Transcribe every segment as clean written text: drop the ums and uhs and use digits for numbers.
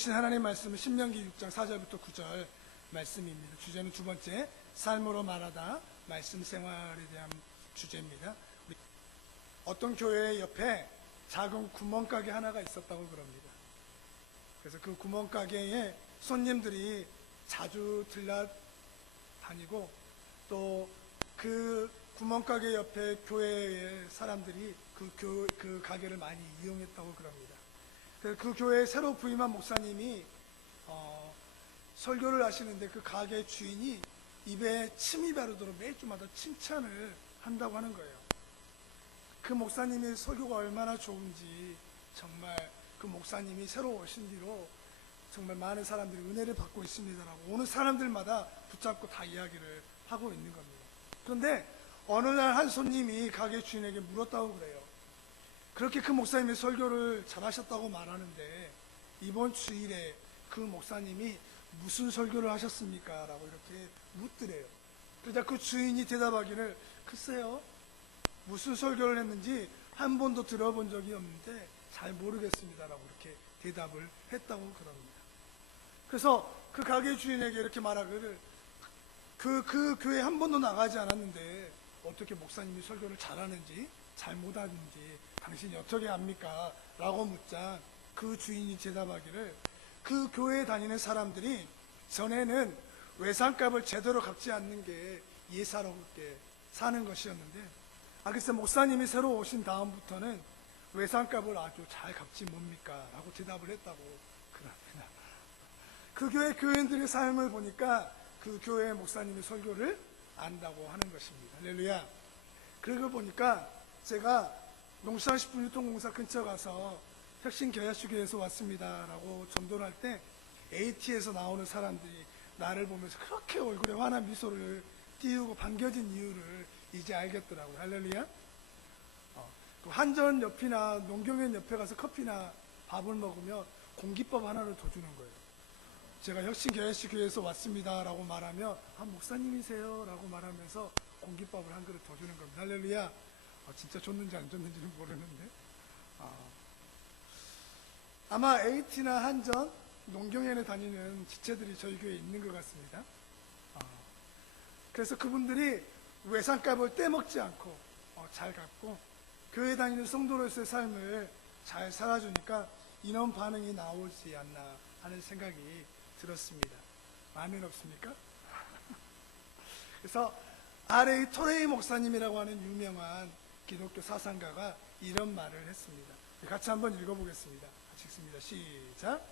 주신 하나님 말씀은 신명기 6장 4절부터 9절 말씀입니다. 주제는 두 번째, 삶으로 말하다, 말씀 생활에 대한 주제입니다. 어떤 교회 옆에 작은 구멍가게 하나가 있었다고 그럽니다. 그래서 그 구멍가게에 손님들이 자주 들러 다니고 또 그 구멍가게 옆에 교회의 사람들이 그 가게를 많이 이용했다고 그럽니다. 그 교회에 새로 부임한 목사님이 설교를 하시는데 그 가게 주인이 입에 침이 바르도록 매주마다 칭찬을 한다고 하는 거예요. 그 목사님의 설교가 얼마나 좋은지, 정말 그 목사님이 새로 오신 뒤로 정말 많은 사람들이 은혜를 받고 있습니다라고 오는 사람들마다 붙잡고 다 이야기를 하고 있는 겁니다. 그런데 어느 날 한 손님이 가게 주인에게 물었다고 그래요. 그렇게 그 목사님이 설교를 잘하셨다고 말하는데 이번 주일에 그 목사님이 무슨 설교를 하셨습니까? 라고 이렇게 묻더래요. 그러자 그 주인이 대답하기를, 글쎄요, 무슨 설교를 했는지 한 번도 들어본 적이 없는데 잘 모르겠습니다 라고 이렇게 대답을 했다고 그럽니다. 그래서 그 가게 주인에게 이렇게 말하기를, 그 교회 한 번도 나가지 않았는데 어떻게 목사님이 설교를 잘하는지 잘못하는지 당신이 어떻게 압니까? 라고 묻자 그 주인이 대답하기를, 그 교회에 다니는 사람들이 전에는 외상값을 제대로 갚지 않는 게 예사롭게 사는 것이었는데, 글쎄 목사님이 새로 오신 다음부터는 외상값을 아주 잘 갚지 뭡니까? 라고 대답을 했다고 그럽니다. 그 교회 교인들의 삶을 보니까 그 교회 목사님의 설교를 안다고 하는 것입니다. 할렐루야. 그러고 보니까 제가 농수산식품 유통공사 근처 가서 혁신교회에서 왔습니다 라고 전도를 할 때 AT에서 나오는 사람들이 나를 보면서 그렇게 얼굴에 환한 미소를 띄우고 반겨진 이유를 이제 알겠더라고요. 할렐루야. 또 한전 옆이나 농경園옆에 가서 커피나 밥을 먹으면 공깃밥 하나를 더 주는 거예요. 제가 혁신교회에서 왔습니다 라고 말하면, 목사님이세요 라고 말하면서 공깃밥을 한 그릇 더 주는 겁니다. 할렐루야. 진짜 줬는지 안 줬는지는 모르는데, 아마 AT나 한전, 농경園에 다니는 지체들이 저희 교회에 있는 것 같습니다. 그래서 그분들이 외상값을 떼먹지 않고 잘 갚고 교회 다니는 성도로서의 삶을 잘 살아주니까 이런 반응이 나오지 않나 하는 생각이 들었습니다. 마음에 없습니까? 그래서 R.A. 토레이 목사님이라고 하는 유명한 기독교 사상가가 이런 말을 했습니다. 같이 한번 읽어보겠습니다. 같이 읽습니다. 시작.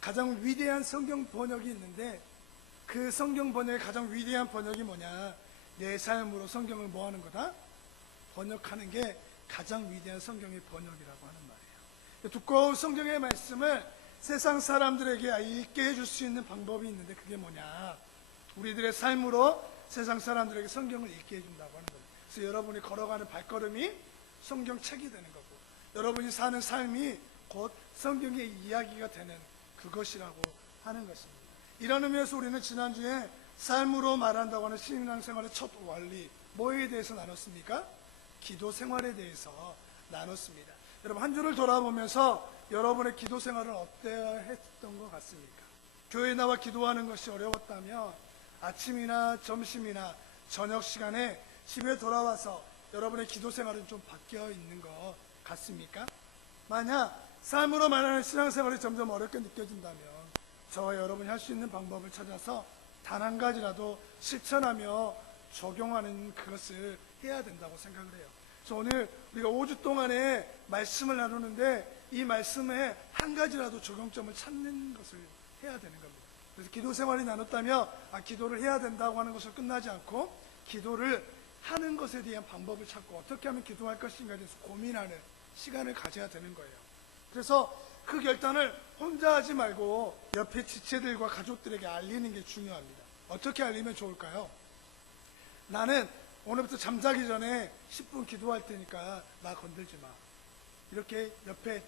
가장 위대한 성경 번역이 있는데 그 성경 번역의 가장 위대한 번역이 뭐냐? 내 삶으로 성경을 뭐 하는 거다? 번역하는 게 가장 위대한 성경의 번역이라고 하는 말이에요. 두꺼운 성경의 말씀을 세상 사람들에게 읽게 해줄 수 있는 방법이 있는데 그게 뭐냐? 우리들의 삶으로 세상 사람들에게 성경을 읽게 해준다고 하는 거예요. 그래서 여러분이 걸어가는 발걸음이 성경책이 되는 거고, 여러분이 사는 삶이 곧 성경의 이야기가 되는 그것이라고 하는 것입니다. 이런 의미에서 우리는 지난주에 삶으로 말한다고 하는 신앙생활의 첫 원리, 뭐에 대해서 나눴습니까? 기도 생활에 대해서 나눴습니다. 여러분, 한 주를 돌아보면서 여러분의 기도 생활은 어떠했던 것 같습니까? 교회에 나와 기도하는 것이 어려웠다면 아침이나 점심이나 저녁 시간에 집에 돌아와서 여러분의 기도 생활은 좀 바뀌어 있는 것 같습니까? 만약 삶으로 말하는 신앙생활이 점점 어렵게 느껴진다면 저와 여러분이 할 수 있는 방법을 찾아서 단 한 가지라도 실천하며 적용하는 그것을 해야 된다고 생각을 해요. 그래서 오늘 우리가 5주 동안에 말씀을 나누는데 이 말씀에 한 가지라도 적용점을 찾는 것을 해야 되는 겁니다. 그래서 기도 생활이 나눴다면 기도를 해야 된다고 하는 것을 끝나지 않고 기도를 하는 것에 대한 방법을 찾고 어떻게 하면 기도할 것인가에 대해서 고민하는 시간을 가져야 되는 거예요. 그래서 그 결단을 혼자 하지 말고 옆에 지체들과 가족들에게 알리는 게 중요합니다. 어떻게 알리면 좋을까요? 나는 오늘부터 잠자기 전에 10분 기도할 테니까 나 건들지 마. 이렇게 옆에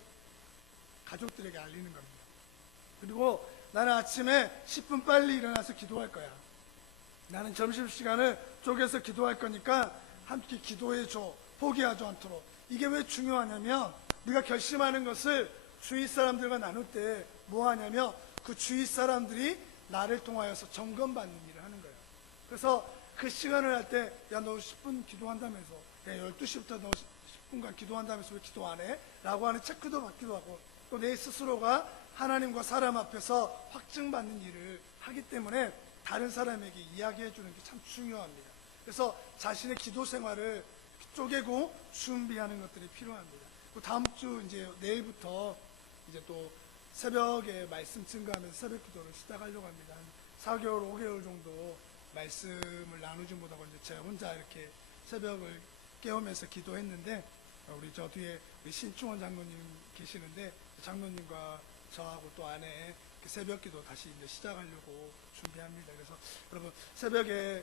가족들에게 알리는 겁니다. 그리고 나는 아침에 10분 빨리 일어나서 기도할 거야. 나는 점심시간을 쪼개서 기도할 거니까 함께 기도해줘, 포기하지 않도록. 이게 왜 중요하냐면 우리가 결심하는 것을 주위 사람들과 나눌 때 뭐 하냐면 그 주위 사람들이 나를 통하여서 점검받는 일을 하는 거예요. 그래서 그 시간을 할 때, 야, 너 10분 기도한다면서, 야, 12시부터 너 10분간 기도한다면서 왜 기도 안 해? 라고 하는 체크도 받기도 하고, 또 내 스스로가 하나님과 사람 앞에서 확증받는 일을 하기 때문에 다른 사람에게 이야기해 주는 게 참 중요합니다. 그래서 자신의 기도 생활을 쪼개고 준비하는 것들이 필요합니다. 또 다음 주 이제 내일부터 이제 또 새벽에 말씀 증거하면서 새벽 기도를 시작하려고 합니다. 한 4개월, 5개월 정도 말씀을 나누지 못하고 이제 제가 혼자 이렇게 새벽을 깨우면서 기도했는데, 우리 저 뒤에 우리 신충원 장로님 계시는데, 장로님과 저하고 또 아내 새벽 기도 다시 이제 시작하려고 준비합니다. 그래서 여러분 새벽에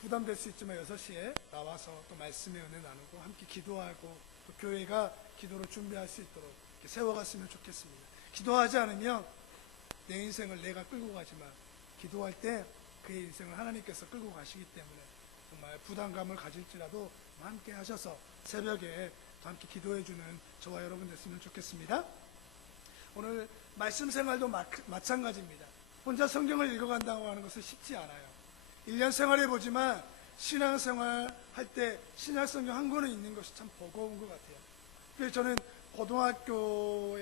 부담될 수 있지만 6시에 나와서 또 말씀의 은혜 나누고 함께 기도하고 또 교회가 기도를 준비할 수 있도록 이렇게 세워갔으면 좋겠습니다. 기도하지 않으면 내 인생을 내가 끌고 가지만 기도할 때 그의 인생을 하나님께서 끌고 가시기 때문에 정말 부담감을 가질지라도 함께 하셔서 새벽에 또 함께 기도해주는 저와 여러분 됐으면 좋겠습니다. 오늘 말씀 생활도 마찬가지입니다. 혼자 성경을 읽어간다고 하는 것은 쉽지 않아요. 1년 생활해보지만 신앙생활 할 때 신약 성경 한 권을 읽는 것이 참 버거운 것 같아요. 그래서 저는 고등학교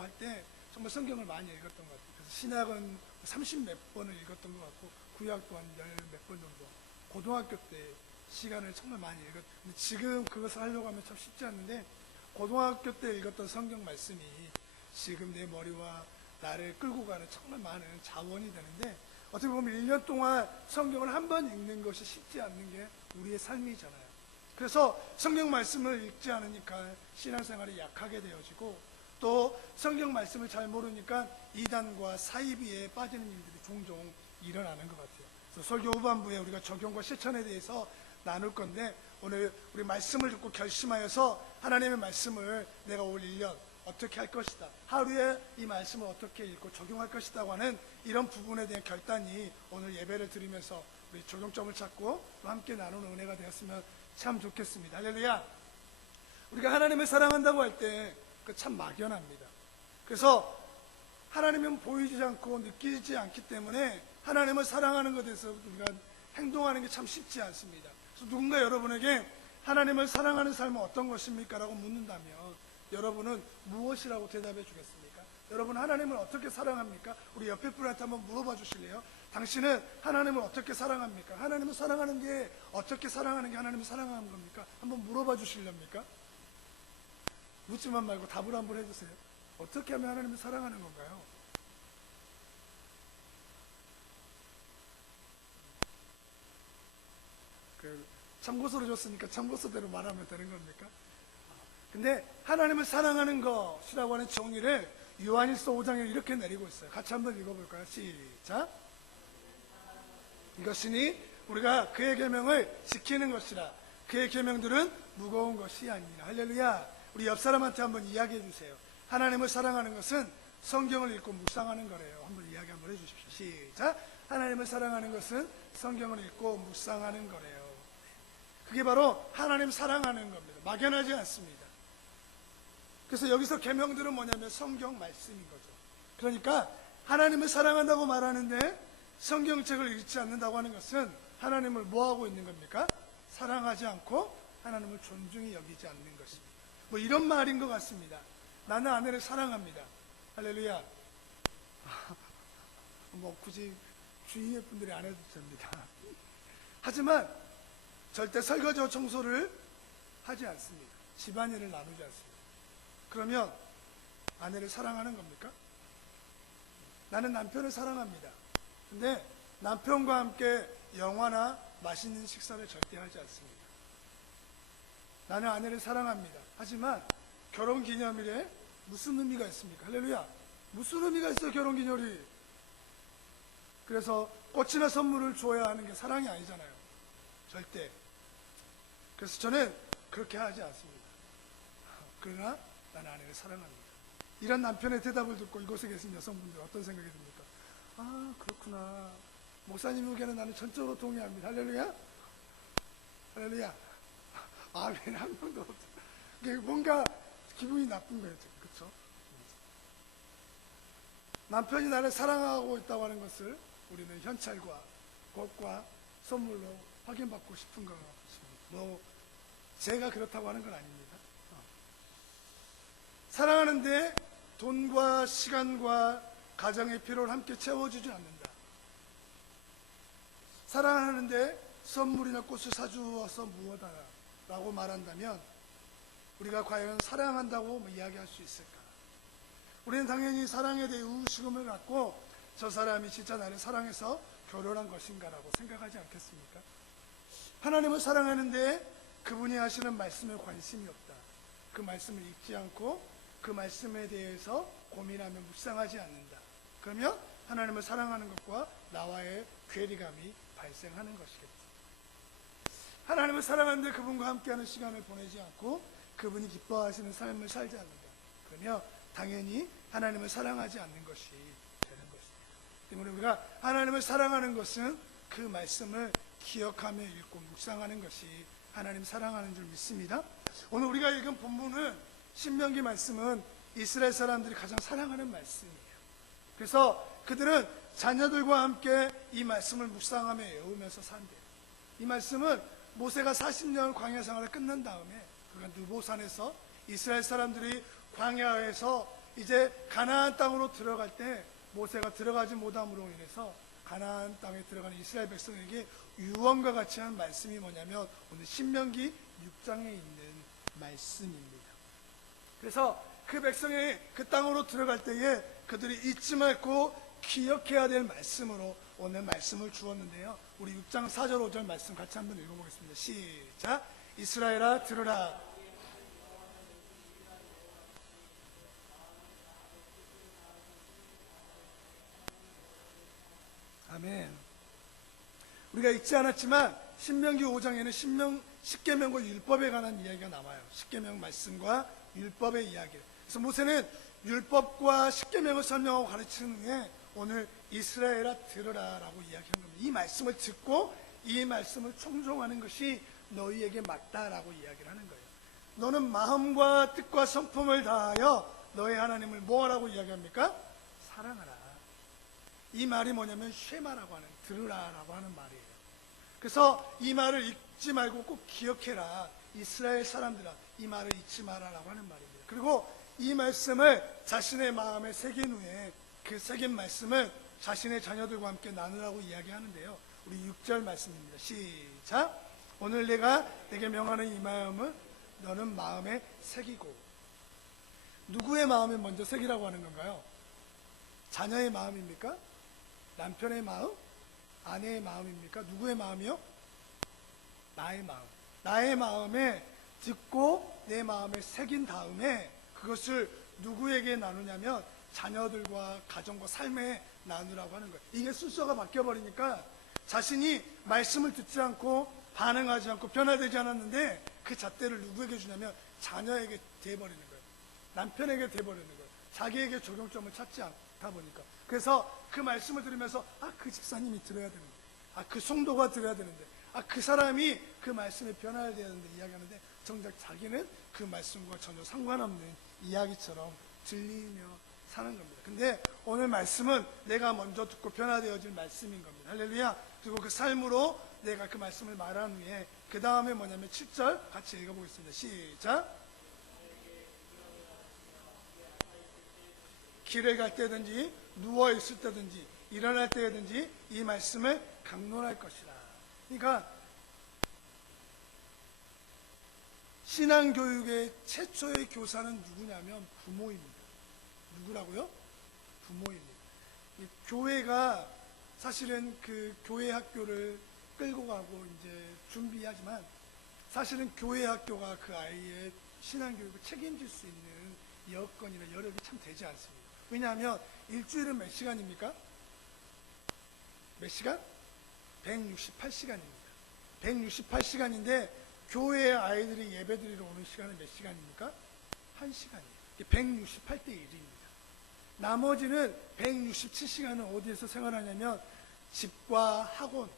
할 때 정말 성경을 많이 읽었던 것 같아요. 그래서 신약은 30몇 번을 읽었던 것 같고 구약도 한 10몇 번 정도. 고등학교 때 시간을 정말 많이 읽었는데 지금 그것을 하려고 하면 참 쉽지 않는데, 고등학교 때 읽었던 성경 말씀이 지금 내 머리와 나를 끌고 가는 정말 많은 자원이 되는데, 어떻게 보면 1년 동안 성경을 한 번 읽는 것이 쉽지 않는 게 우리의 삶이잖아요. 그래서 성경 말씀을 읽지 않으니까 신앙생활이 약하게 되어지고, 또 성경 말씀을 잘 모르니까 이단과 사이비에 빠지는 일들이 종종 일어나는 것 같아요. 그래서 설교 후반부에 우리가 적용과 실천에 대해서 나눌 건데, 오늘 우리 말씀을 듣고 결심하여서 하나님의 말씀을 내가 올 1년 어떻게 할 것이다, 하루에 이 말씀을 어떻게 읽고 적용할 것이다 하는 이런 부분에 대한 결단이 오늘 예배를 드리면서 우리 적용점을 찾고 또 함께 나누는 은혜가 되었으면 참 좋겠습니다. 할렐루야. 우리가 하나님을 사랑한다고 할 때 그 참 막연합니다. 그래서 하나님은 보이지 않고 느끼지 않기 때문에 하나님을 사랑하는 것에 대해서 우리가 행동하는 게 참 쉽지 않습니다. 그래서 누군가 여러분에게 하나님을 사랑하는 삶은 어떤 것입니까? 라고 묻는다면 여러분은 무엇이라고 대답해 주겠습니까? 여러분 하나님을 어떻게 사랑합니까? 우리 옆에 분한테 한번 물어봐 주실래요? 당신은 하나님을 어떻게 사랑합니까? 하나님을 사랑하는 게 어떻게 사랑하는 게 하나님을 사랑하는 겁니까? 한번 물어봐 주실렵니까? 묻지만 말고 답을 한번 해주세요. 어떻게 하면 하나님을 사랑하는 건가요? 참고서를 줬으니까 참고서대로 말하면 되는 겁니까? 근데 하나님을 사랑하는 것이라고 하는 정의를 요한일서 5장에 이렇게 내리고 있어요. 같이 한번 읽어볼까요? 시작. 이것이니 우리가 그의 계명을 지키는 것이라. 그의 계명들은 무거운 것이 아니니라. 할렐루야. 우리 옆 사람한테 한번 이야기해 주세요. 하나님을 사랑하는 것은 성경을 읽고 묵상하는 거래요. 한번 이야기 한번 해주십시오. 시작. 하나님을 사랑하는 것은 성경을 읽고 묵상하는 거래요. 그게 바로 하나님 사랑하는 겁니다. 막연하지 않습니다. 그래서 여기서 계명들은 뭐냐면 성경 말씀인 거죠. 그러니까 하나님을 사랑한다고 말하는데 성경책을 읽지 않는다고 하는 것은 하나님을 뭐하고 있는 겁니까? 사랑하지 않고 하나님을 존중히 여기지 않는 것입니다. 뭐 이런 말인 것 같습니다. 나는 아내를 사랑합니다. 할렐루야. 뭐 굳이 주위의 분들이 안 해도 됩니다. 하지만 절대 설거지와 청소를 하지 않습니다. 집안일을 나누지 않습니다. 그러면 아내를 사랑하는 겁니까? 나는 남편을 사랑합니다. 근데 남편과 함께 영화나 맛있는 식사를 절대 하지 않습니다. 나는 아내를 사랑합니다. 하지만 결혼기념일에 무슨 의미가 있습니까? 할렐루야. 무슨 의미가 있어요, 결혼기념일이? 그래서 꽃이나 선물을 줘야 하는 게 사랑이 아니잖아요. 절대. 그래서 저는 그렇게 하지 않습니다. 그러나 나는 아내를 사랑합니다. 이런 남편의 대답을 듣고 이곳에 계신 여성분들 어떤 생각이 듭니까? 아, 그렇구나. 목사님 의견은 나는 전적으로 동의합니다. 할렐루야. 할렐루야. 아멘. 한 명도 없어. 뭔가 기분이 나쁜 거예요. 그렇죠? 남편이 나를 사랑하고 있다고 하는 것을 우리는 현찰과 꽃과 선물로 확인받고 싶은 것 같습니다. 뭐 제가 그렇다고 하는 건 아닙니다. 사랑하는데 돈과 시간과 가정의 필요를 함께 채워주지 않는다. 사랑하는데 선물이나 꽃을 사주어서 무엇하라 라고 말한다면 우리가 과연 사랑한다고 이야기할 수 있을까? 우리는 당연히 사랑에 대해 의구심을 갖고 저 사람이 진짜 나를 사랑해서 결혼한 것인가 라고 생각하지 않겠습니까? 하나님을 사랑하는데 그분이 하시는 말씀에 관심이 없다. 그 말씀을 읽지 않고 그 말씀에 대해서 고민하며 묵상하지 않는다. 그러면 하나님을 사랑하는 것과 나와의 괴리감이 발생하는 것이겠죠. 하나님을 사랑하는데 그분과 함께하는 시간을 보내지 않고 그분이 기뻐하시는 삶을 살지 않는다. 그러면 당연히 하나님을 사랑하지 않는 것이 되는 것입니다. 때문에 우리가 하나님을 사랑하는 것은 그 말씀을 기억하며 읽고 묵상하는 것이 하나님 사랑하는 줄 믿습니다. 오늘 우리가 읽은 본문은 신명기 말씀은 이스라엘 사람들이 가장 사랑하는 말씀이에요. 그래서 그들은 자녀들과 함께 이 말씀을 묵상하며 외우면서 산대요. 이 말씀은 모세가 40년 광야 생활을 끝낸 다음에 그가 느보산에서 이스라엘 사람들이 광야에서 이제 가나안 땅으로 들어갈 때 모세가 들어가지 못함으로 인해서 가나안 땅에 들어가는 이스라엘 백성에게 유언과 같이 한 말씀이 뭐냐면 오늘 신명기 6장에 있는 말씀입니다. 그래서 그 백성이 그 땅으로 들어갈 때에 그들이 잊지 말고 기억해야 될 말씀으로 오늘 말씀을 주었는데요. 우리 6장 4절 5절 말씀 같이 한번 읽어보겠습니다. 시작. 이스라엘아 들으라. 아멘. 우리가 읽지 않았지만 신명기 5장에는 십계명과 율법에 관한 이야기가 나와요. 십계명 말씀과 율법의 이야기. 그래서 모세는 율법과 십계명을 설명하고 가르치는 후에 오늘 이스라엘아 들으라 라고 이야기한 겁니다. 이 말씀을 듣고 이 말씀을 청종하는 것이 너희에게 맞다라고 이야기를 하는 거예요. 너는 마음과 뜻과 성품을 다하여 너희 하나님을 뭐라고 이야기합니까? 사랑하라. 이 말이 뭐냐면 쉐마라고 하는, 들으라라고 하는 말이에요. 그래서 이 말을 잊지 말고 꼭 기억해라. 이스라엘 사람들아, 이 말을 잊지 마라라고 하는 말입니다. 그리고 이 말씀을 자신의 마음에 새긴 후에 그 새긴 말씀을 자신의 자녀들과 함께 나누라고 이야기하는데요. 우리 6절 말씀입니다. 시작. 오늘 내가 내게 명하는 이 마음을 너는 마음에 새기고. 누구의 마음에 먼저 새기라고 하는 건가요? 자녀의 마음입니까? 남편의 마음? 아내의 마음입니까? 누구의 마음이요? 나의 마음. 나의 마음에 듣고 내 마음에 새긴 다음에 그것을 누구에게 나누냐면 자녀들과 가정과 삶에 나누라고 하는 거예요. 이게 순서가 바뀌어버리니까 자신이 말씀을 듣지 않고 반응하지 않고 변화되지 않았는데 그 잣대를 누구에게 주냐면 자녀에게 돼버리는 거예요. 남편에게 돼버리는 거예요. 자기에게 적용점을 찾지 않다 보니까. 그래서 그 말씀을 들으면서 그 집사님이 들어야 되는데, 그 성도가 들어야 되는데, 그 사람이 그 말씀에 변화해야 되는데 이야기하는데 정작 자기는 그 말씀과 전혀 상관없는 이야기처럼 들리며 사는 겁니다. 근데 오늘 말씀은 내가 먼저 듣고 변화되어질 말씀인 겁니다. 할렐루야. 그리고 그 삶으로 내가 그 말씀을 말한 후에 그 다음에 뭐냐면 7절 같이 읽어보겠습니다. 시작. 길을 갈 때든지 누워있을 때든지 일어날 때든지 이 말씀을 강론할 것이라. 그러니까 신앙교육의 최초의 교사는 누구냐면 부모입니다. 누구라고요? 부모입니다. 교회가 사실은 그 교회 학교를 끌고 가고 이제 준비하지만 사실은 교회 학교가 그 아이의 신앙교육을 책임질 수 있는 여건이나 여력이 참 되지 않습니다. 왜냐하면 일주일은 몇 시간입니까? 몇 시간? 168시간입니다. 168시간인데 교회에 아이들이 예배드리러 오는 시간은 몇 시간입니까? 1시간이에요. 168대 1입니다. 나머지는 167시간은 어디에서 생활하냐면 집과 학원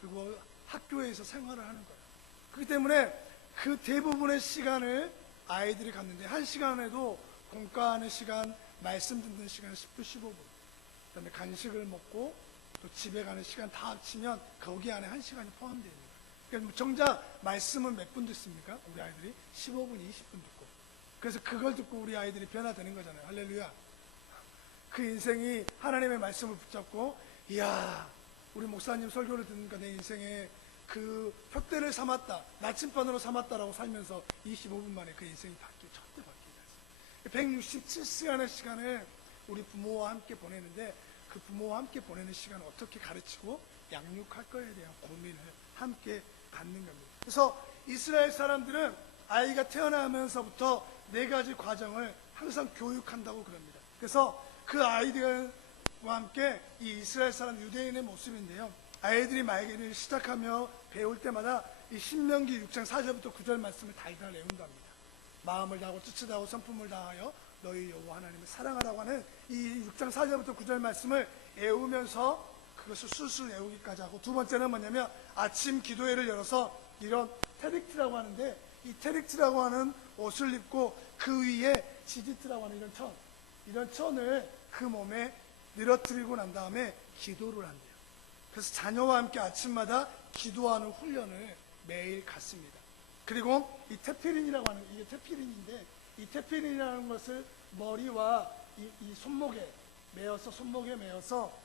그리고 학교에서 생활을 하는 거예요. 그렇기 때문에 그 대부분의 시간을 아이들이 갖는데, 한 시간에도 공과하는 시간, 말씀 듣는 시간 10분, 15분, 그 다음에 간식을 먹고 또 집에 가는 시간 다 합치면 거기 안에 한 시간이 포함되어 있는 거예요. 그러니까 정작 말씀은 몇 분 듣습니까? 우리 아이들이 15분, 20분 듣고. 그래서 그걸 듣고 우리 아이들이 변화되는 거잖아요. 할렐루야. 그 인생이 하나님의 말씀을 붙잡고, 이야, 우리 목사님 설교를 듣으니까 내 인생에 그 푯대를 삼았다, 나침반으로 삼았다라고 살면서 25분 만에 그 인생이 절대 바뀌지 않습니다. 167시간의 시간을 우리 부모와 함께 보내는데, 그 부모와 함께 보내는 시간을 어떻게 가르치고 양육할 거에 대한 고민을 함께 갖는 겁니다. 그래서 이스라엘 사람들은 아이가 태어나면서부터 4가지 과정을 항상 교육한다고 그럽니다. 그래서 그 아이들과 함께 이 이스라엘 사람 유대인의 모습인데요, 아이들이 말기를 시작하며 배울 때마다 이 신명기 6장 4절부터 9절 말씀을 달달 외운답니다. 마음을 다하고 뜻을 다하고 성품을 다하여 너희 여호와 하나님을 사랑하라고 하는 이 6장 4절부터 9절 말씀을 외우면서 그것을 술술 외우기까지 하고, 두 번째는 뭐냐면 아침 기도회를 열어서 이런 테릭트라고 하는데, 이 테릭트라고 하는 옷을 입고 그 위에 지지트라고 하는 이런 천을 그 몸에 늘어뜨리고 난 다음에 기도를 한대요. 그래서 자녀와 함께 아침마다 기도하는 훈련을 매일 갖습니다. 그리고 이 테피린이라고 하는, 이게 테피린인데, 이 테피린이라는 것을 머리와 이 손목에 매어서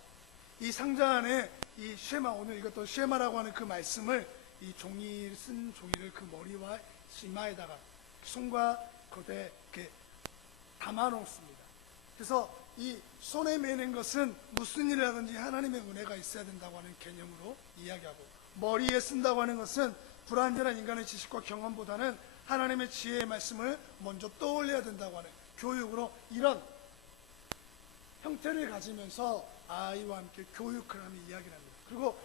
이 상자 안에 이 쉐마, 오늘 이것도 쉐마라고 하는 그 말씀을, 이 쓴 종이를 그 머리와 이마에다가 손과 겉에 이렇게 담아 놓습니다. 그래서 이 손에 매는 것은 무슨 일이라든지 하나님의 은혜가 있어야 된다고 하는 개념으로 이야기하고, 머리에 쓴다고 하는 것은 불완전한 인간의 지식과 경험보다는 하나님의 지혜의 말씀을 먼저 떠올려야 된다고 하는 교육으로 이런 형태를 가지면서 아이와 함께 교육을 하며 이야기를 합니다. 그리고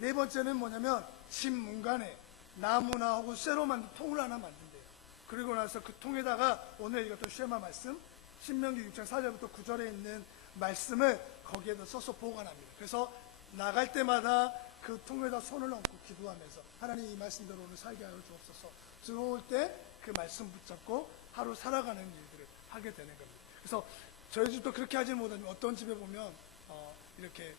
4번째는 뭐냐면 집 문간에 나무나 혹은 쇠로 만든 통을 하나 만든대요. 그리고 나서 그 통에다가 오늘 읽었던 쉐마 말씀, 신명기 6장 4절부터 9절에 있는 말씀을 거기에다 써서 보관합니다. 그래서 나갈 때마다 그 통에다 손을 얹고 기도하면서 하나님 이 말씀대로 오늘 살게 하여 주옵소서, 들어올 때 그 말씀 붙잡고 하루 살아가는 일들을 하게 되는 겁니다. 그래서 저희 집도 그렇게 하지 못하지만 어떤 집에 보면 이렇게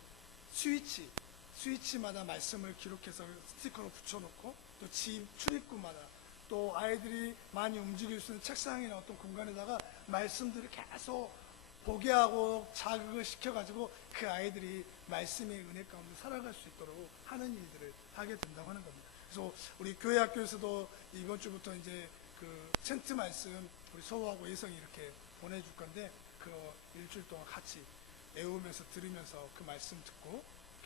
스위치마다 말씀을 기록해서 스티커로 붙여놓고, 또 집 출입구마다, 또 아이들이 많이 움직일 수 있는 책상이나 어떤 공간에다가 말씀들을 계속 보게 하고 자극을 시켜가지고 그 아이들이 말씀의 은혜 가운데 살아갈 수 있도록 하는 일들을 하게 된다고 하는 겁니다. 그래서 우리 교회 학교에서도 이번 주부터 이제 그 챈트 말씀 우리 서우하고 예성이 이렇게 보내줄 건데, 그 일주일 동안 같이 외우면서 들으면서 그 말씀 듣고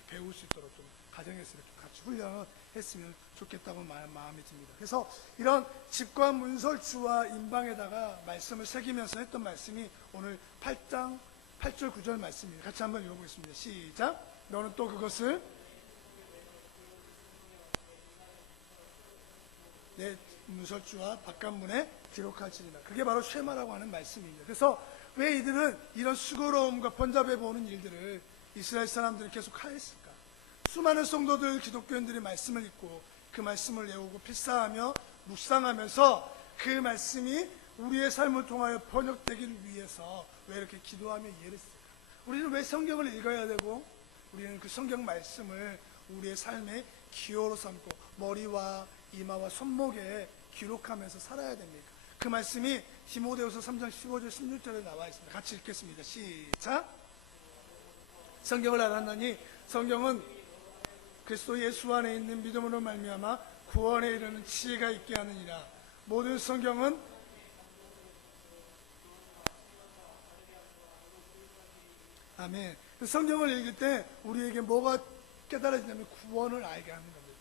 배울 수 있도록 좀 가정에서 이렇게 같이 훈련을 했으면 좋겠다고 마음이 듭니다. 그래서 이런 집과 문설주와 인방에다가 말씀을 새기면서 했던 말씀이 오늘 8장 8절 9절 말씀입니다. 같이 한번 읽어보겠습니다. 시작. 너는 또 그것을 내 문설주와 바깥문에 기록할지니라. 그게 바로 쉐마라고 하는 말씀입니다. 그래서 왜 이들은 이런 수고로움과 번잡해 보는 일들을 이스라엘 사람들이 계속 하였을까? 수많은 성도들, 기독교인들이 말씀을 읽고 그 말씀을 외우고 필사하며 묵상하면서 그 말씀이 우리의 삶을 통하여 번역되기를 위해서 왜 이렇게 기도하며 예를 쓸까? 우리는 왜 성경을 읽어야 되고, 우리는 그 성경 말씀을 우리의 삶의 기호로 삼고 머리와 이마와 손목에 기록하면서 살아야 됩니까? 그 말씀이 디모데후서 3장 15절 16절에 나와 있습니다. 같이 읽겠습니다. 시작. 성경을 알았나니 성경은 그리스도 예수 안에 있는 믿음으로 말미암아 구원에 이르는 지혜가 있게 하느니라. 모든 성경은 아멘. 성경을 읽을 때 우리에게 뭐가 깨달아지냐면 구원을 알게 하는 겁니다.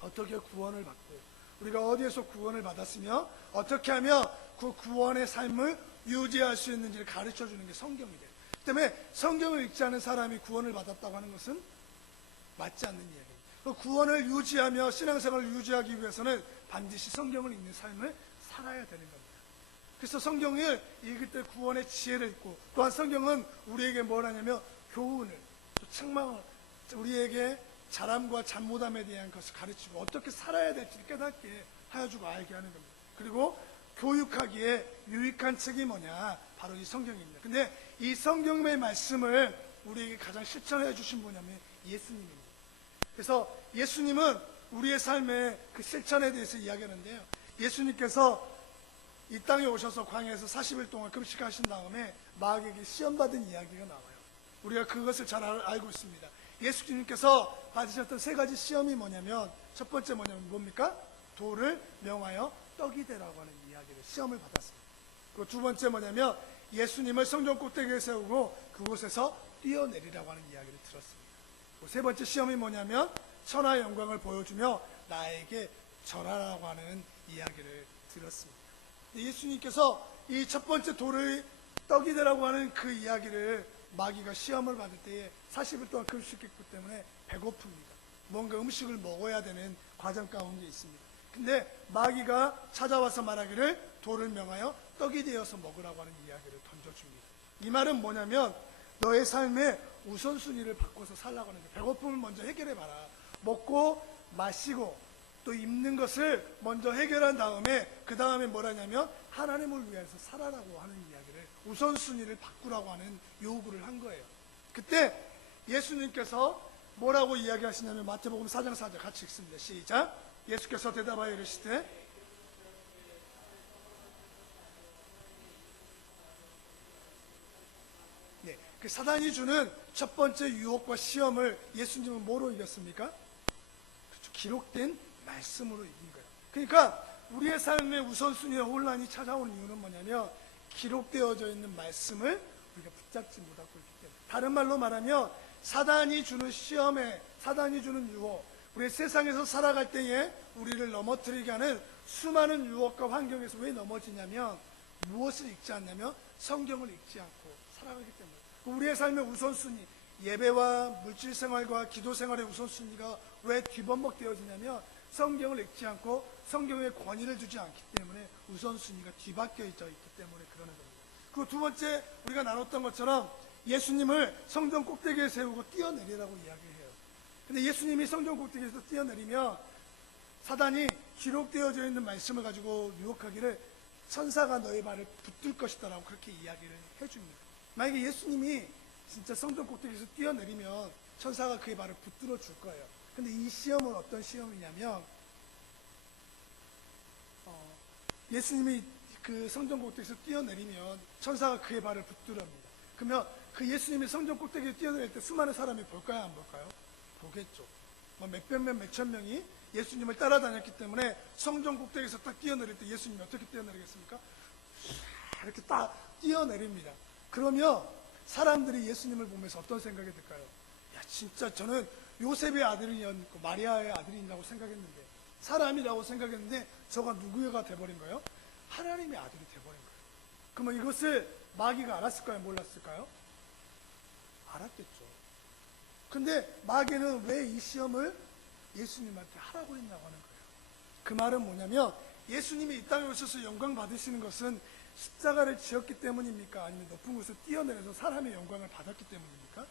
어떻게 구원을 받고, 우리가 어디에서 구원을 받았으며 어떻게 하면 그 구원의 삶을 유지할 수 있는지를 가르쳐 주는 게 성경이래요. 그 때문에 성경을 읽지 않은 사람이 구원을 받았다고 하는 것은 맞지 않는 이야기입니다. 그 구원을 유지하며 신앙생활을 유지하기 위해서는 반드시 성경을 읽는 삶을 살아야 되는 겁니다. 그래서 성경을 읽을 때 구원의 지혜를 읽고, 또한 성경은 우리에게 뭘 하냐면 교훈을, 또 책망을, 우리에게 잘함과 잘못함에 대한 것을 가르치고 어떻게 살아야 될지를 깨닫게 하여주고 알게 하는 겁니다. 그리고 교육하기에 유익한 책이 뭐냐? 바로 이 성경입니다. 근데 이 성경의 말씀을 우리에게 가장 실천해 주신 분이냐면 예수님입니다. 그래서 예수님은 우리의 삶의 그 실천에 대해서 이야기하는데요. 예수님께서 이 땅에 오셔서 광야에서 40일 동안 금식하신 다음에 마귀에게 시험받은 이야기가 나와요. 우리가 그것을 잘 알고 있습니다. 예수님께서 받으셨던 세 가지 시험이 뭐냐면, 첫 번째 뭐냐면 뭡니까? 돌을 명하여 떡이 되라고 하는 이야기를 시험을 받았습니다. 그리고 두 번째 뭐냐면 예수님을 성전 꼭대기에 세우고 그곳에서 뛰어내리라고 하는 이야기를 들었습니다. 그리고 세 번째 시험이 뭐냐면 천하 영광을 보여주며 나에게 절하라고 하는 이야기를 들었습니다. 예수님께서 이 첫 번째 돌을 떡이 되라고 하는 그 이야기를 마귀가 시험을 받을 때에 40일 동안 금식했기 때문에 배고픕니다. 뭔가 음식을 먹어야 되는 과정 가운데 있습니다. 근데 마귀가 찾아와서 말하기를 돌을 명하여 떡이 되어서 먹으라고 하는 이야기를 던져줍니다. 이 말은 뭐냐면 너의 삶의 우선순위를 바꿔서 살라고 하는 거예요. 배고픔을 먼저 해결해봐라. 먹고 마시고 또 입는 것을 먼저 해결한 다음에 그 다음에 뭐라냐면 하나님을 위해서 살아라고 하는 이야기를 우선순위를 바꾸라고 하는 요구를 한 거예요. 그때 예수님께서 뭐라고 이야기하시냐면 마태복음 4장 4절 같이 읽습니다. 시작. 예수께서 대답하여 이르시되 네, 그 사단이 주는 첫 번째 유혹과 시험을 예수님은 뭐로 이겼습니까? 그렇죠. 기록된 말씀으로 이긴 거예요. 그러니까 우리의 삶의 우선순위에 혼란이 찾아오는 이유는 뭐냐면 기록되어져 있는 말씀을 우리가 붙잡지 못하고 있기 때문에, 다른 말로 말하면 사단이 주는 시험에, 사단이 주는 유혹, 우리 세상에서 살아갈 때에 우리를 넘어뜨리게 하는 수많은 유혹과 환경에서 왜 넘어지냐면 무엇을 읽지 않냐면 성경을 읽지 않고 살아가기 때문에. 우리의 삶의 우선순위, 예배와 물질생활과 기도생활의 우선순위가 왜 뒤범벅되어지냐면 성경을 읽지 않고 성경에 권위를 주지 않기 때문에 우선순위가 뒤바뀌어 있기 때문에 그러는 겁니다. 그리고 두 번째, 우리가 나눴던 것처럼 예수님을 성전 꼭대기에 세우고 뛰어내리라고 이야기해요. 근데 예수님이 성전 꼭대기에서 뛰어내리면 사단이 기록되어져 있는 말씀을 가지고 유혹하기를 천사가 너의 발을 붙들 것이다 라고 그렇게 이야기를 해줍니다. 만약에 예수님이 진짜 성전 꼭대기에서 뛰어내리면 천사가 그의 발을 붙들어 줄 거예요. 근데 이 시험은 어떤 시험이냐면 예수님이 그 성전 꼭대기에서 뛰어내리면 천사가 그의 발을 붙들어옵니다. 그러면 그 예수님이 성전 꼭대기에 뛰어내릴 때 수많은 사람이 볼까요, 안 볼까요? 보겠죠. 몇백 명, 몇천 명이 예수님을 따라다녔기 때문에 성전 꼭대기에서 딱 뛰어내릴 때 예수님이 어떻게 뛰어내리겠습니까? 이렇게 딱 뛰어내립니다. 그러면 사람들이 예수님을 보면서 어떤 생각이 들까요? 야, 진짜 저는 요셉의 아들이었고 마리아의 아들이라고 생각했는데, 사람이라고 생각했는데 저가 누구가 돼버린 거예요? 하나님의 아들이 돼버린 거예요. 그러면 이것을 마귀가 알았을까요? 몰랐을까요? 알았겠죠. 근데 마귀는 왜 이 시험을 예수님한테 하라고 했냐고 하는 거예요. 그 말은 뭐냐면 예수님이 이 땅에 오셔서 영광 받으시는 것은 십자가를 지었기 때문입니까? 아니면 높은 곳에 뛰어내려서 사람의 영광을 받았기 때문입니까?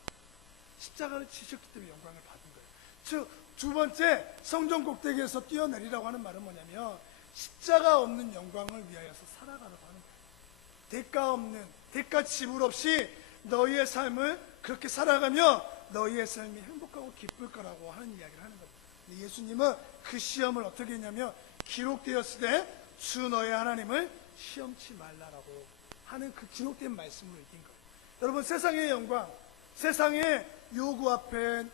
십자가를 지셨기 때문에 영광을 받은 거예요. 즉 두 번째, 성전 꼭대기에서 뛰어내리라고 하는 말은 뭐냐면 십자가 없는 영광을 위하여서 살아가라고 하는 거예요. 대가 없는, 대가 지불 없이 너희의 삶을 그렇게 살아가며 너희의 삶이 행복하고 기쁠 거라고 하는 이야기를 하는 겁니다. 예수님은 그 시험을 어떻게 했냐면 기록되었을 때 주 너의 하나님을 시험치 말라라고 하는 그 기록된 말씀으로 이긴 거예요. 여러분, 세상의 영광, 세상의 요구 앞에,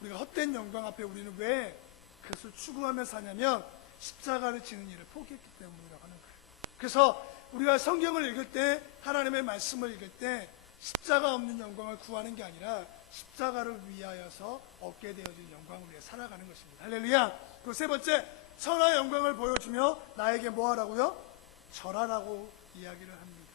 우리가 헛된 영광 앞에 우리는 왜 그것을 추구하며 사냐면 십자가를 지는 일을 포기했기 때문이라고 하는 거예요. 그래서 우리가 성경을 읽을 때, 하나님의 말씀을 읽을 때 십자가 없는 영광을 구하는 게 아니라 십자가를 위하여서 얻게 되어진 영광을 위해 살아가는 것입니다. 할렐루야. 그리고 세 번째, 천하 영광을 보여주며 나에게 뭐 하라고요? 절하라고 이야기를 합니다.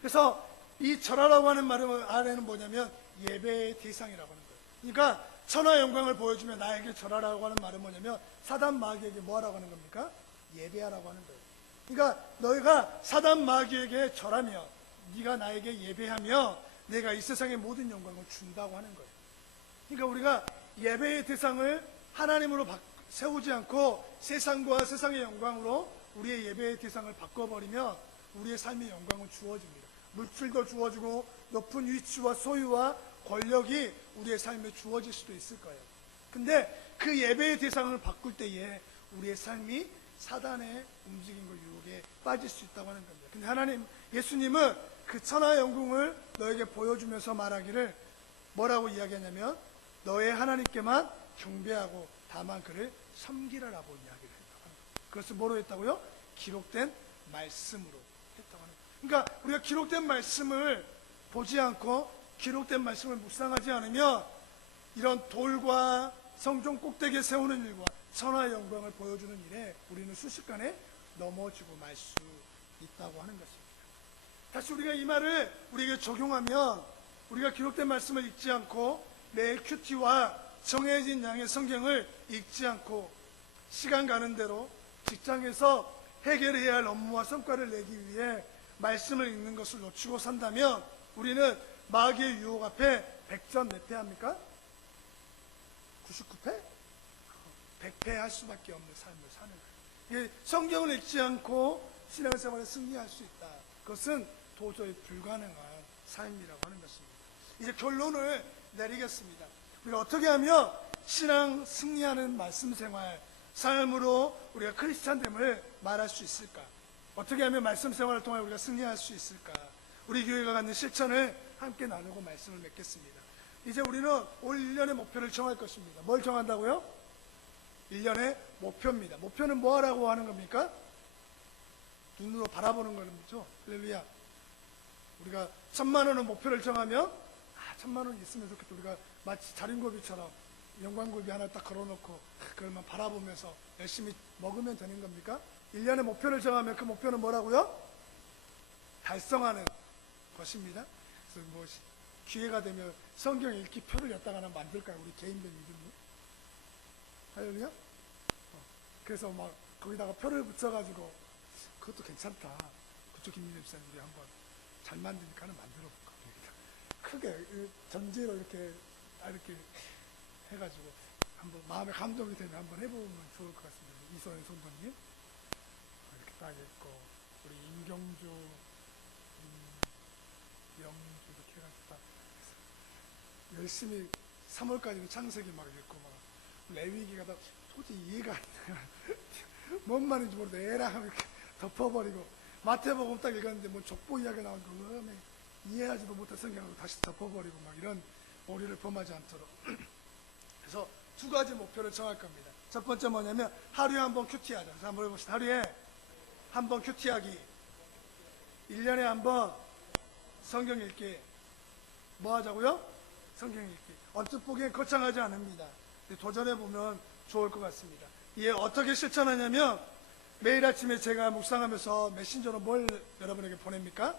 그래서 이 절하라고 하는 말은 아래는 뭐냐면 예배의 대상이라고 하는 거예요. 그러니까 천하 영광을 보여주며 나에게 절하라고 하는 말은 뭐냐면 사단 마귀에게 뭐 하라고 하는 겁니까? 예배하라고 하는 거예요. 그러니까 너희가 사단 마귀에게 절하며 네가 나에게 예배하며 내가 이 세상의 모든 영광을 준다고 하는 거예요. 그러니까 우리가 예배의 대상을 하나님으로 세우지 않고 세상과 세상의 영광으로 우리의 예배의 대상을 바꿔버리면 우리의 삶의 영광은 주어집니다. 물질도 주어지고 높은 위치와 소유와 권력이 우리의 삶에 주어질 수도 있을 거예요. 근데 그 예배의 대상을 바꿀 때에 우리의 삶이 사단의 움직임과 유혹에 빠질 수 있다고 하는 겁니다. 근데 하나님, 예수님은 그 천하 영광을 너에게 보여주면서 말하기를 뭐라고 이야기하냐면 너의 하나님께만 경배하고 다만 그를 섬기라라고 이야기를 했다고 합니다. 그것을 뭐로 했다고요? 기록된 말씀으로 했다고 합니다. 그러니까 우리가 기록된 말씀을 보지 않고 기록된 말씀을 묵상하지 않으면 이런 돌과 성전 꼭대기에 세우는 일과 천하의 영광을 보여주는 일에 우리는 순식간에 넘어지고 말 수 있다고 하는 것입니다. 다시 우리가 이 말을 우리에게 적용하면 우리가 기록된 말씀을 읽지 않고 매일 큐티와 정해진 양의 성경을 읽지 않고 시간 가는 대로 직장에서 해결해야 할 업무와 성과를 내기 위해 말씀을 읽는 것을 놓치고 산다면 우리는 마귀의 유혹 앞에 100점 몇 패 합니까? 99패? 100패 할 수밖에 없는 삶을 사는 거예요. 성경을 읽지 않고 신앙생활에 승리할 수 있다. 그것은 도저히 불가능한 삶이라고 하는 것입니다. 이제 결론을 내리겠습니다. 우리가 어떻게 하면 신앙 승리하는 말씀 생활, 삶으로 우리가 크리스찬됨을 말할 수 있을까? 어떻게 하면 말씀 생활을 통해 우리가 승리할 수 있을까? 우리 교회가 갖는 실천을 함께 나누고 말씀을 맺겠습니다. 이제 우리는 올 1년의 목표를 정할 것입니다. 뭘 정한다고요? 1년의 목표입니다. 목표는 뭐 하라고 하는 겁니까? 눈으로 바라보는 거죠. 할렐루야. 우리가 1000만 원의 목표를 정하면 1000만 원 있으면 좋겠다. 우리가 마치 자린고비처럼 영광고비 하나 딱 걸어놓고 그걸만 바라보면서 열심히 먹으면 되는 겁니까? 1년의 목표를 정하면 그 목표는 뭐라고요? 달성하는 것입니다. 그래서 뭐 기회가 되면 성경 읽기 표를 여기다가 하나 만들까요? 우리 개인별 믿음으로. 할렐루야? 그래서 막 거기다가 표를 붙여가지고 그것도 괜찮다. 그쪽 김민재 목사님 우리 한번 잘 만드니까 하나 만들어 볼까? 크게 전제로 이렇게 해가지고 한번 마음에 감동이 되면 한번 해보면 좋을 것 같습니다. 이소연 성도님 이렇게 딱 있고 우리 임경주, 영주 이렇게 해가지고 딱 열심히 3월까지는 창세기 막 읽고 막 레위기가 다 도저히 이해가 안 돼요. 뭔 말인지 모르겠어. 에라 하면 이렇게 덮어버리고 마태복음 딱 읽었는데 뭐 족보 이야기가 나오니까 이해하지도 못한 성경으로 다시 덮어버리고 막 이런 오류를 범하지 않도록 그래서 2가지 목표를 정할 겁니다. 첫 번째 뭐냐면 하루에 한 번 큐티하자. 그래서 한번 해봅시다. 하루에 한 번 큐티하기, 1년에 한 번 성경 읽기. 뭐 하자고요? 성경 읽기. 언뜻 보기엔 거창하지 않습니다. 도전해보면 좋을 것 같습니다. 이게 어떻게 실천하냐면 매일 아침에 제가 묵상하면서 메신저로 뭘 여러분에게 보냅니까?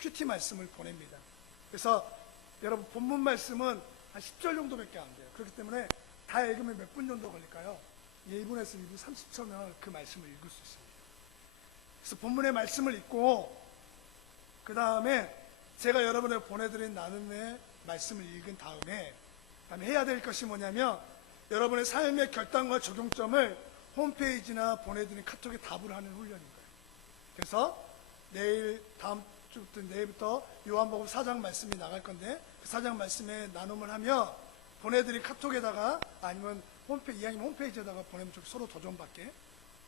큐티 말씀을 보냅니다. 그래서 여러분 본문 말씀은 한 10절 정도밖에 안 돼요. 그렇기 때문에 다 읽으면 몇 분 정도 걸릴까요? 1분에서 1분 30초면 그 말씀을 읽을 수 있습니다. 그래서 본문의 말씀을 읽고 그 다음에 제가 여러분에게 보내드린 나눔의 말씀을 읽은 다음에 해야 될 것이 뭐냐면 여러분의 삶의 결단과 적용점을 홈페이지나 보내드린 카톡에 답을 하는 훈련인 거예요. 그래서 다음 주부터 내일부터 요한복음 4장 말씀이 나갈 건데 그 4장 말씀에 나눔을 하면 보내드린 카톡에다가 아니면 이왕이면 홈페이지에다가 보내면 서로 도전받게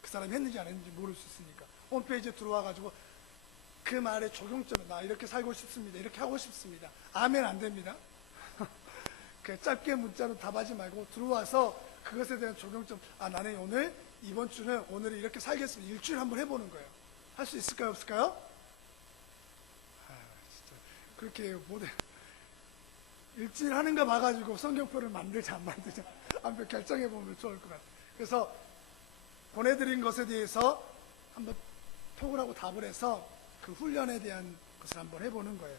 그 사람이 했는지 안 했는지 모를 수 있으니까 홈페이지에 들어와가지고 그 말의 적용점을 나 이렇게 살고 싶습니다. 이렇게 하고 싶습니다. 아멘 안 됩니다. 그 짧게 문자로 답하지 말고 들어와서 그것에 대한 적용점 나는 이번 주는 오늘 이렇게 살겠습니다. 일주일 한번 해보는 거예요. 할 수 있을까요? 없을까요? 진짜 그렇게 못해. 일주일 하는가 봐가지고 성경표를 만들자 안 만들자 한번 결정해보면 좋을 것 같아요. 그래서 보내드린 것에 대해서 한번 톡을 하고 답을 해서 그 훈련에 대한 것을 한번 해보는 거예요.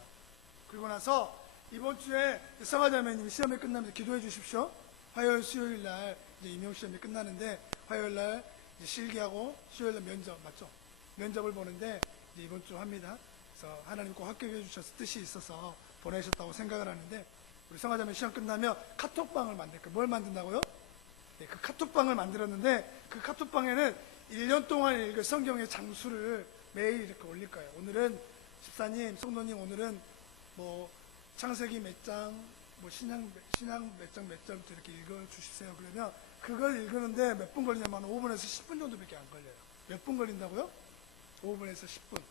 그리고 나서 이번 주에 성화자매님이 시험이 끝나면 기도해 주십시오. 화요일, 수요일 날 이제 임용시험이 끝나는데 화요일 날 이제 실기하고 수요일 날 면접 맞죠? 면접을 보는데 이제 이번 주 합니다. 그래서 하나님 꼭 합격해 주셔서 뜻이 있어서 보내셨다고 생각을 하는데 우리 성화자매 시험 끝나면 카톡방을 만들 거예요. 뭘 만든다고요? 네, 그 카톡방을 만들었는데 그 카톡방에는 1년 동안 읽을 성경의 장수를 매일 이렇게 올릴 거예요. 오늘은 집사님, 성도님 오늘은 뭐 창세기 몇 장, 뭐 신약 몇 장 몇 장부터 이렇게 읽어주시세요. 그러면 그걸 읽는데 몇 분 걸리냐면 5분에서 10분 정도밖에 안 걸려요. 몇 분 걸린다고요? 5분에서 10분.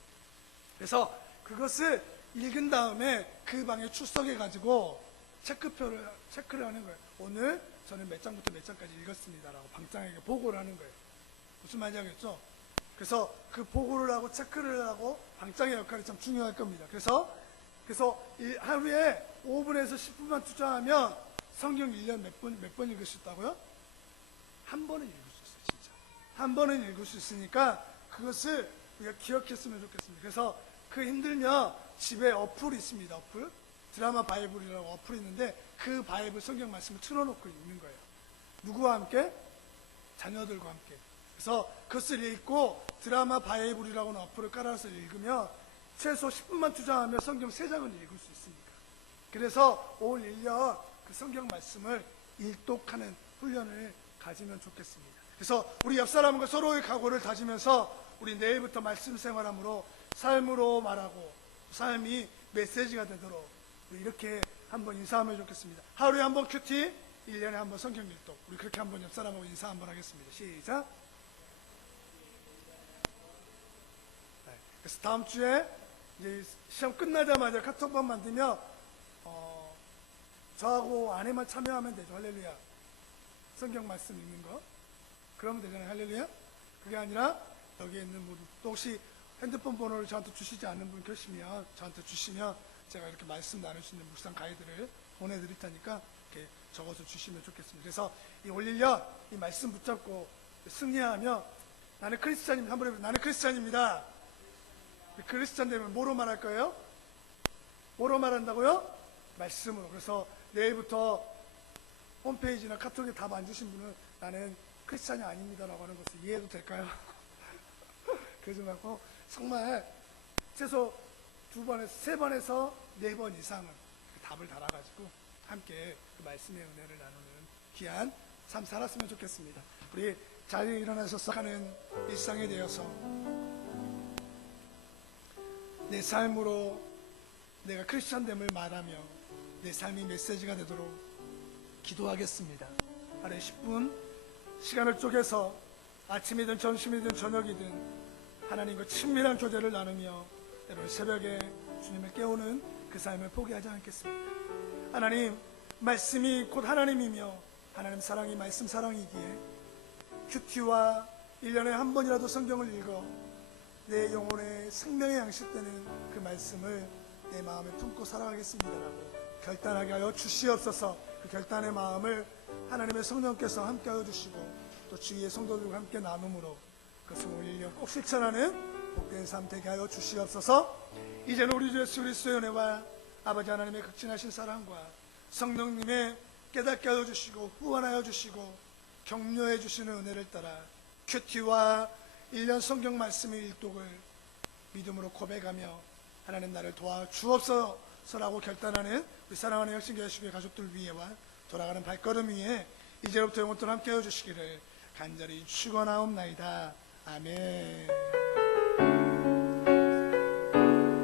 그래서 그것을 읽은 다음에 그 방에 출석해 가지고 체크를 하는 거예요. 오늘 저는 몇 장부터 몇 장까지 읽었습니다라고 방장에게 보고를 하는 거예요. 무슨 말인지 알겠죠? 그래서 그 보고를 하고 체크를 하고 방장의 역할이 참 중요할 겁니다. 그래서 하루에 5분에서 10분만 투자하면 성경 1년 몇 번 읽을 수 있다고요? 한 번은 읽을 수 있어요, 진짜. 한 번은 읽을 수 있으니까 그것을 우리가 기억했으면 좋겠습니다. 그래서 그 힘들면 집에 어플이 있습니다. 어플. 드라마 바이블이라고 어플이 있는데 그 바이블 성경 말씀을 틀어놓고 읽는 거예요. 누구와 함께? 자녀들과 함께. 그래서 그것을 읽고 드라마 바이블이라고 하는 어플을 깔아서 읽으면 최소 10분만 투자하면 성경 3장은 읽을 수 있으니까. 그래서 올 1년 그 성경 말씀을 일독하는 훈련을 가지면 좋겠습니다. 그래서 우리 옆 사람과 서로의 각오를 다지면서 우리 내일부터 말씀 생활함으로 삶으로 말하고 삶이 메시지가 되도록 우리 이렇게 한번 인사하면 좋겠습니다. 하루에 한 번 큐티, 1년에 한 번 성경 일독. 우리 그렇게 한번 옆 사람하고 인사 한번 하겠습니다. 시작. 네. 그래서 다음 주에 이제 시험 끝나자마자 카톡방 만들면 저하고 아내만 참여하면 되죠. 할렐루야. 성경 말씀 읽는 거. 그러면 되잖아요. 할렐루야. 그게 아니라 여기에 있는 모두 또 혹시 핸드폰 번호를 저한테 주시지 않는 분 계시면 저한테 주시면 제가 이렇게 말씀 나눌 수 있는 묵상 가이드를 보내드릴 테니까 이렇게 적어서 주시면 좋겠습니다. 그래서 이 올 1년 이 말씀 붙잡고 승리하며 나는 크리스찬입니다. 한번 해보세요. 나는 크리스찬입니다. 크리스찬 되면 뭐로 말할 거예요? 뭐로 말한다고요? 말씀으로. 그래서 내일부터 홈페이지나 카톡에 답 안 주신 분은 나는 크리스찬이 아닙니다라고 하는 것을 이해해도 될까요? 그러지 말고 정말 최소 2번에서 3번에서 4번 이상은 답을 달아가지고 함께 그 말씀의 은혜를 나누는 귀한 삶 살았으면 좋겠습니다. 우리 자리에 일어나서 하는 일상에 대해서 내 삶으로 내가 크리스찬됨을 말하며 내 삶이 메시지가 되도록 기도하겠습니다. 하루에 10분 시간을 쪼개서 아침이든 점심이든 저녁이든 하나님과 친밀한 교제를 나누며 때로는 새벽에 주님을 깨우는 그 삶을 포기하지 않겠습니다. 하나님, 말씀이 곧 하나님이며 하나님 사랑이 말씀 사랑이기에 큐티와 1년에 한 번이라도 성경을 읽어 내 영혼의 생명의 양식되는 그 말씀을 내 마음에 품고 살아가겠습니다라고 결단하게 하여 주시옵소서. 그 결단의 마음을 하나님의 성령께서 함께하여 주시고 또 주위의 성도들과 함께 나눔으로 그것을 올 1년 꼭 실천하는 복된 삶 되게 하여 주시옵소서. 이제는 우리 주 예수 그리스도의 은혜와 아버지 하나님의 극진하신 사랑과 성령님의 깨닫게 하여 주시고 후원하여 주시고 격려해 주시는 은혜를 따라 큐티와 1년 성경 말씀의 일독을 믿음으로 고백하며 하나님 나를 도와 주옵소서라고 결단하는 우리 사랑하는 혁신교회식의 가족들 위에와 돌아가는 발걸음 위에 이제부터 영원토록 함께 하여 주시기를 간절히 축원하옵나이다. 아멘.